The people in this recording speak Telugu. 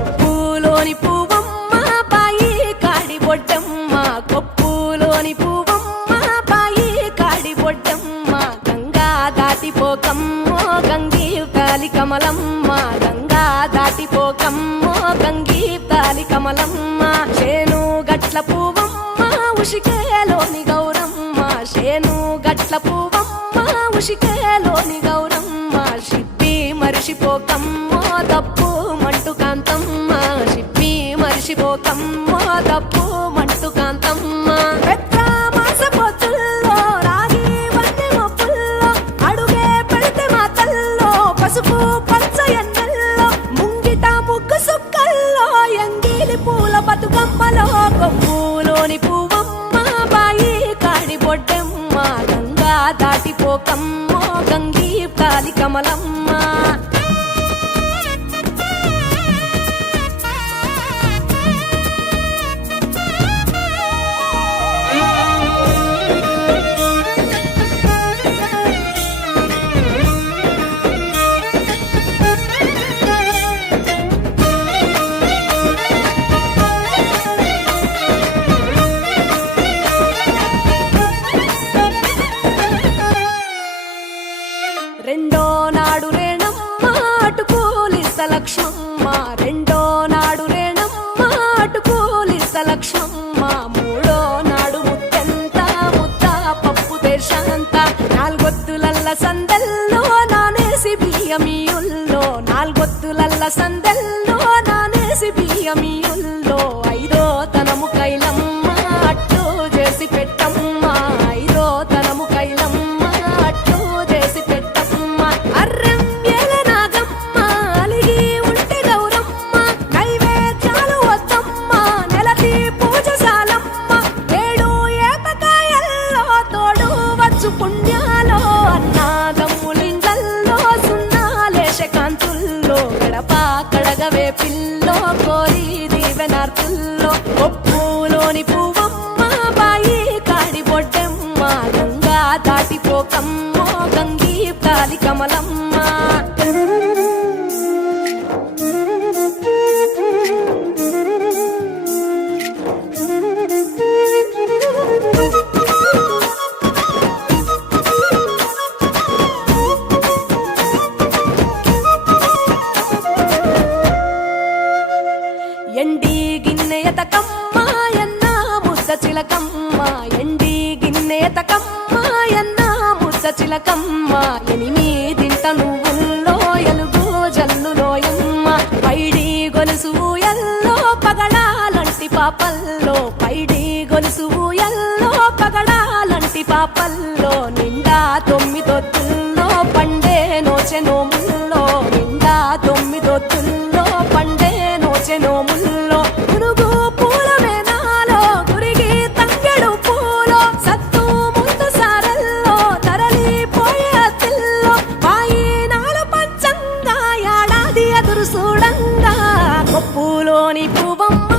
కొప్పులోని పువ్వమ్మ బాయి కాడి బొడ్డమ్మ కొప్పులోని పువ్వమ్మ బాయి కాడి బొడ్డమ్మ గంగా దాటిపోకమ్మో గంగీ తాలి కమలమ్మ గంగా దాటిపోకమ్మో గంగీ తాలి కమలమ్మ చేను గట్ల పువ్వమ్మ ఉషికేలోని గౌరమ్మ చేను గట్ల పువ్వమ్మ ఉషికేలోని గౌరమ్మ షిప్పి మరిషిపోకమ్మో తప్పు మంటు కాంతమ్మ షిప్పి మరిషిపోకమ్మో తప్పు మంటు కాంతమ్మ పెద్ద మాస పొత్తుల్లో రాగి వన్నె మొప్పుల్లో అడుగే పెడితే మా తల్లో పసుపు పచ్చ ఎన్నెల్లో ముంగిట ముగ్గు సుక్కల్లో ఎంగిలి పూల బతుకమ్మలో కొమ్ములోని పువ్వమ్మ బాయి కాడి బొడ్డమ్మ గంగా దాటిపోకమ్మో గంగీ తాలి కమలమ్మ రెండో నాడు రేణమ్మ అటుకూలిస్త లక్ష్మమ్మ రెండో నాడు రేణమ్మ అటుకూలిస్త లక్ష్మమ్మ మూడో నాడు ముత్తెంత ముద్ద పప్పు దేశంత నాలుగొత్తులల్ల సందెల్లో నానేసి బియ్యమియుల్లో నాలుగొత్తులల్ల సందెల్లో నానేసి బియ్యమియుల్లో ఐదో తనము కైలమ్మ అట్టు చేసి పెట్టమ్మ ఐదో తనము కైలమ్మ అట్టు చేసి పెట్టమ్మ అర్రం ఏల నాగమ్మ అలిగి ఉంటే గౌరమ్మ నైవేద్యాలు వద్దమ్మ నెలతి పూజశాలమ్మ ఏడు ఏపకాయల్లో తోడు వచ్చు పుణ్యాలో అన్నాదమ్ములింగల్లో సున్నాలేశ కాంతుల్లో గడప కడగవే పిల్లో కోరి దీవెనార్తుల్లో కొప్పులోని పువ్వమ్మ బాయి కాడి బొడ్డమ్మ గంగా దాటిపోకమ్మో గంగీ తాలి కమలమ్మ ఎండి గిన్నెయతకమ్మ ఎన్న ముద్ద చిలకమ్మ ఎండి గిన్నెయతకమ్మ ఎన్న ముద్ద చిలకమ్మ ఎనిమిదింట నువ్వుల్లో ఎలుగు జల్లులోయమ్మ పైడి గొలుసు ఎల్లో పగడాలంటి పాపల్లో పైడి గొలుసు ఎల్లో పగడాలంటి పాపల్లో నిండా తొమ్మిదొత్తుల్లో పండే నోచె నోముల్లో నిండా తొమ్మిదొత్తుల్లో పండే నోచె నోముల్లో పునుగు పూల మేనాలో గురిగి తంగెడు పూలో సత్తు ముందు సారల్లో తరలిపోయే అత్తిల్లో వాయి నాలు పంచంగా ఏడాది ఎదురు చూడంగా కొప్పులోని పువ్వమ్మ